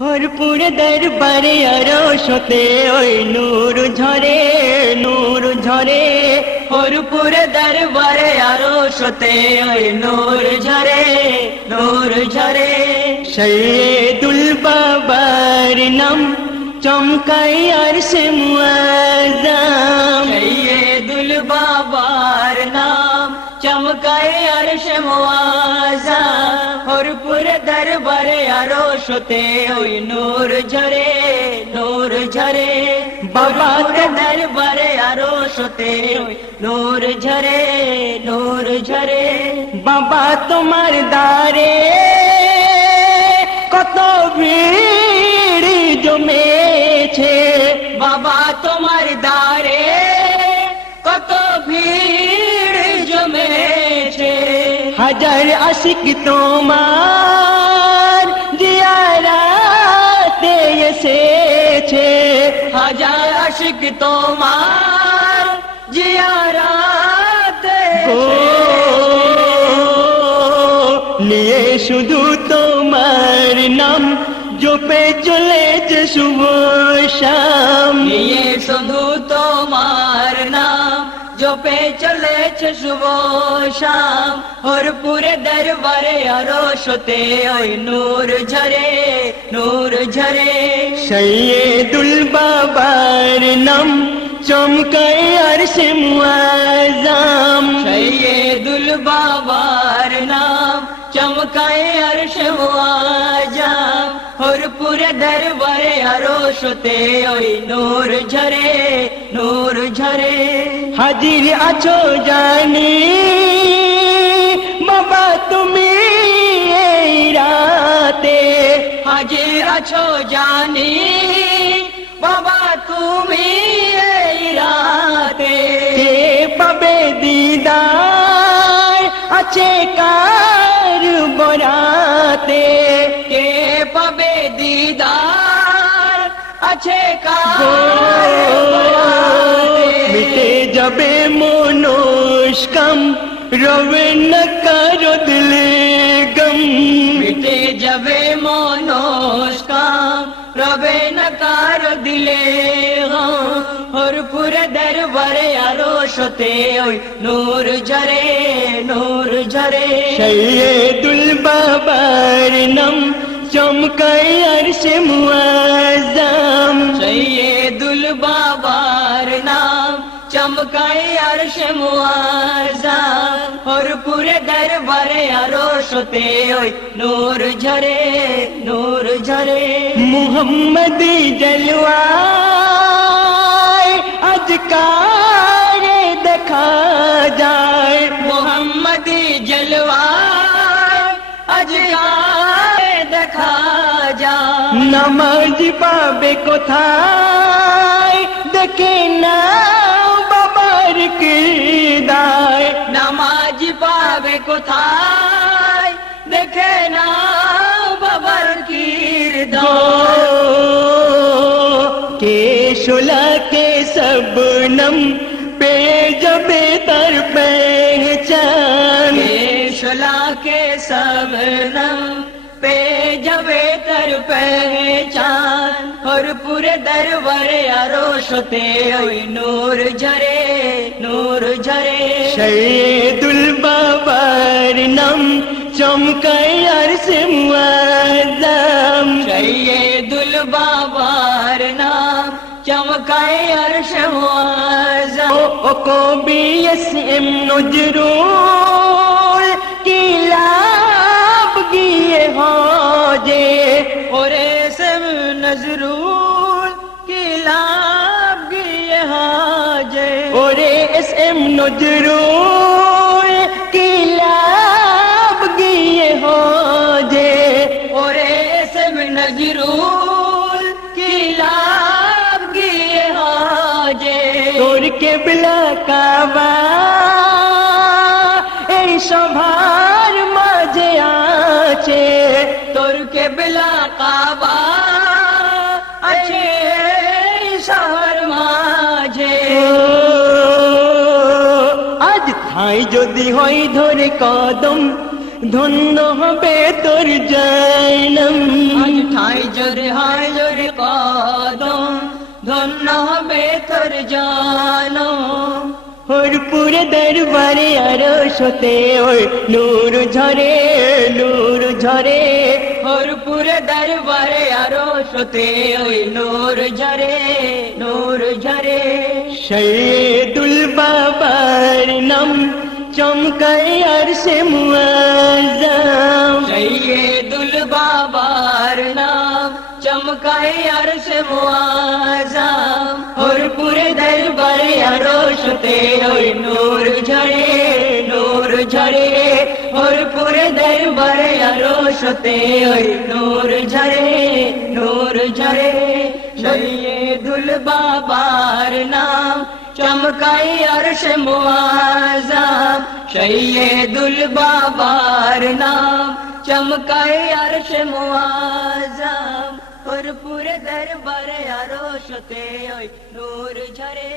হরপুর দরবারে আরশতে ওই নূর ঝরে নূর ঝরে। হরপুর দরবারে আরশতে ওই নূর ঝরে নূর ঝরে। সৈয়দুল বাবার নাম চমকাই আরশে মুআজ্জম। সৈয়দুল বাবার নাম চমকাই আরশে মুআজ্জম। হরপুর দরবারে আরশতে ওই নূর ঝরে নূর ঝরে। বাবার দরবারে আরশতে ওই নূর ঝরে নূর ঝরে। বাবা তোমার দ্বারে কত ভিড় জমেছে। বাবা তোমার দ্বারে কত ভিড় জমেছে। হাজার আশিক তোমার জিয়ারতে এসেছে। হাজার আশিক তোমার জিয়ারতে নিয়ে শুধু তোমার নাম জপে চলেছে শুভ শাম। নিয়ে শুধু তোমার নাম জপে চলেছে শুভ শাম। হরপুর দরবারে আরশতে ওই নূর ঝরে নূর ঝরে। সৈয়দুল বাবার নাম চমকাই আরশে মুআজ্জম। সৈয়দুল বাবার নাম চমকাই আরশে মুআজ্জম। হরপুর দরবারে আরশতে ওই নূর ঝরে নূর ঝরে। হাজির আছো জানি বাবা তুমি এই রাতে। হাজির আছো জানি বাবা তুমি এই রাতে। কে পাবে দিদার আছে কার বরাতে। কে পাবে দিদার আছে কার বরাতে। মিটে যাবে মনস্কাম রবে না কারো দিলে গম। মিটে যাবে মনস্কাম রবে না কারো দিলে গম। হরপুর দরবারে আরশতে ওই নূর ঝরে নূর ঝরে। সৈয়দুল বাবার নাম চমকাই আরশে মুআজ্জম। সৈয়দুল বাবার নাম চমকাই আরশে মুআজ্জম। হরপুর দরবারে আরশতে ওই নূর ঝরে নূর ঝরে। মুহাম্মদি জলওয়া আজকার দেখা যায়। মুহাম্মদি জলওয়া আজকার দেখা যায়। নামাজ পাবে কোথায় দেখে না বাবার কিরদার। নামাজ পাবে কোথায় দেখে না বাবার কিরদার। কে শোলা কে सबनम पे जबे तर पहचान। शोला के सबनम पे जबे तर पहचान। हरपुर दरबारे आरशते ओई नूर झरे नूर झरे। सैयदुल बाबार नाम चमकाई अरशे मुआज्जम। सैयदुल बाबार नाम चमकाए अरशे मुआज्जम। ओ कभी एसएम नजरुल की लाभ गिए होजे। और एसएम नजरुल की लाभ गिए होजे। और एसएम नजरुल की लाभ गिए होजे। और एसएम नजरुल की लाभ गिए होजे। তোর কেবলা কাবা এই সভার মাঝে আছে। তোর কেবলা কাবা আছে এই শহর মাঝে। আজ ঠাই যদি হয় ধরে কদম ধন্য হবে তোর জানম আজ ঠাই জোরে কদম ধন্য হবে তোর জানম হরপুরে দরবারে আরশতে ওই নূর ঝরে হরপুরে দরবারে আরশতে ওই নূর ঝরে সৈয়দুল বাবার নাম চমকায় আরশে মুআজ্জম সৈয়দুল বাবার নাম চমকায় আরশে মুআজ্জম হরপুরে দরবারে আরশতে ওই নূর ঝরে হরপুরে দরবারে আরশতে ওই নূর ঝরে সৈয়দুল বাবার নাম চমকায় আরশে মুআজ্জম সৈয়দুল বাবার নাম চমকায় আরশে মুআজ্জম হরপুরে দরবারে আরশতে ওই নূর ঝরে